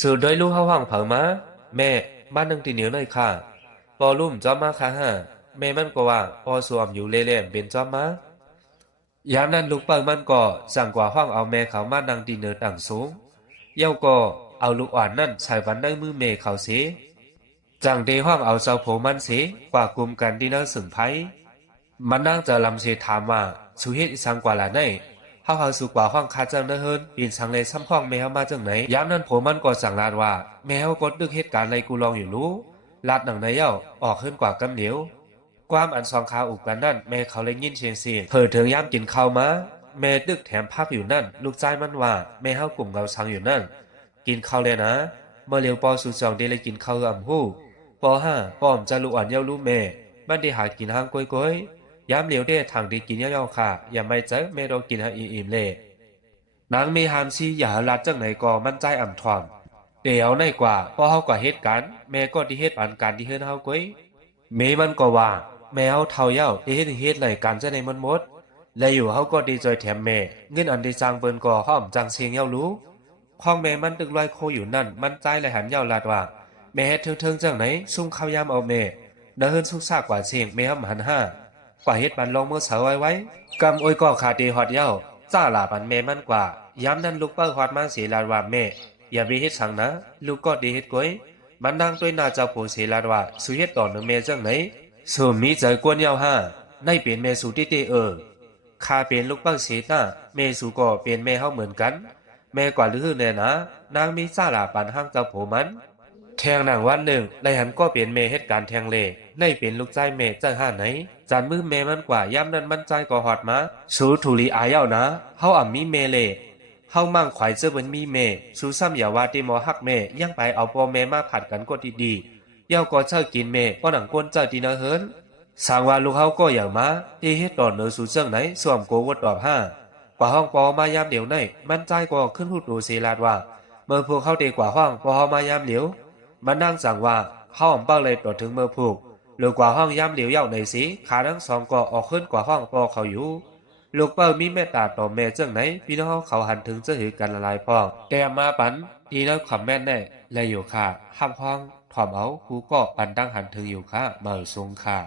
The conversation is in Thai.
สื่อโดยลูกเข้าห้องเผามาแม่บ้านนึงที่เหนียวหน่อยค่ะปอลุ่มจอมมาค่ะฮะแม่มันก็ว่าปอสวมอยู่เล่ๆเป็นจอมมายามนั้นลูกเปิ้งมันก็สั่งกว่าห้องเอาแม่เขามานั่งดีเนื้อต่างสูงเย้าก็เอาลูกอ่อนนั่นใส่วันในมือเมเขาเสียจังเดห้องเอาเจ้าโผมันเสียกว่ากลุ่มกันดีเนื้อสึงไผมันนั่งจะลำเสถามว่าสุเฮ็ดอีสังกว่าละในเฮาสุกว่าห้องคาจังเด้อเฮินปีนสังเลยซ้ำห้องแม่เฮามาจังไหนยามนั้นโผมันก็สั่งลาดว่าแม่เฮากดดึกเหตุการณ์อะไรกูลองอยู่รู้ลาดหนังในเย้าออกขึ้นกว่ากำเหนียวความอันซองคาอุกกันนั่นแม่เขาเลยยินเชียงเสียงเผิดถึงยามกินข้าวมาแม่ดึกแถมพักอยู่นั่นลูกชายมันว่าแม่เฮากลุ่มเงาสังอยู่นั่นกินข้าวเลยนะเมื่อเลียวปอสู่สองได้เลยกินข้าวอ่ำหู้ปอห้าป้อมจะลูกอ่อนเย้ารู้แม่มันได้หากินห้างก้อยๆยามเหลียวได้ทางได้กินเย้าค่ะอย่าไม่เจอแม่เรากินให้อิ่มๆเลยนางมีหามซีอย่าลัดจังไหนก็มั่นใจอ่ำถ่อมเดี๋ยวในกว่าพอเฮากว่าเหตุการณ์แม่ก็ที่เหตุปานการที่เฮือนเฮาก้อยเมมันก็ว่าแม่เฮาเท่าเย้าที่เหตุไหลการจะในมันหมดและอยู่เฮาก็ดีใจแถมแม่เงินอันที่จางเปิ้นก็ห้อมจังเสียงเย้ารู้ข้องแม่มันตึกลอยโคอยู่นั่นมันใจและหันเย้าลาดว่าแม่เฮ็ดเทิงๆจังไหนซุ่มข้าวยามเอาแม่เดินสุกซากกว่าเสียงแม่หำหันห้ากว่าเฮ็ดบันลองมือเสาไว้กำอวยก็ขาดดีฮอดเย้าจ้าลาบันแม่มันกว่ายามนั้นลูกเปิ้ลฮอดมาเสียลาดว่าแม่อย่าไปเฮ็ดสังนะลูกก็ดีเฮ็ดก้อยมันดังด้วยหน้าเจ้าผู้เสียลาดว่าสุเฮ็ดต่อหนึ่งแม่จังไหนส่วนมีใจกวนเย้าห้าในเป็นแม่สู่ติข้าเป็นลูกเปิ้ลเสียหน้าแม่สู่ก็เป็นแม่เฮาเหมือนกันแม่กว่าลือแน่นะนางมีจ้าลาปันห้างเจ้าผู้มันแทงนางวันหนึ่งในหันก็เป็นแม่เหตุการณ์แทงเล่ในเป็นลูกใจแม่จังห้าไหนจานมือแม่มันกว่าย่ำนั้นมันใจก็หอดมาสู้ทุลีอายเอานะเฮาอ่ำมีเมเล่เฮามั่งขวายเจอเป็นมีเมสู้ซ้ำอย่าว่าที่หมอฮักแม่ยังไปเอาพ่อแม่มาผัดกันก็ดีๆเย้าก็เช่ากินเมก็หนังก้นเจ้าดีนะเฮิรนสร้างว่าลูกเฮาก็อย่างมาที่เฮ็ดต่อเนือสู่เจ้งไหนสวมโกวดตอบห้ากว่าห้องปอมายามเดี๋ยวในมันใจก็ขึ้นหูดูเสียลาดว่าเมื่อพวกเขาดีกว่าห้องปอมายามเหลียวมันนั่งสั่งว่าห้องเป้าเลยต่อถึงเมื่อผูกหรือกว่าห้องยามเหลียวเย่าในสีขาทั้งสองก็ออกขึ้นกว่าห้องปอเขาอยู่ลูกเป้ามีเมตตาต่อแม่เจ้งไหนพี่น้องเขาหันถึงจะหือกันละลายพองแต่มาปันอีน้อยขำแม่นแน่และอยู่ค่ะห้ามห้องถ่อมเอาคูก็ปันตั้งหันถึงอยู่ค่ะเมื่อทรงค่ะ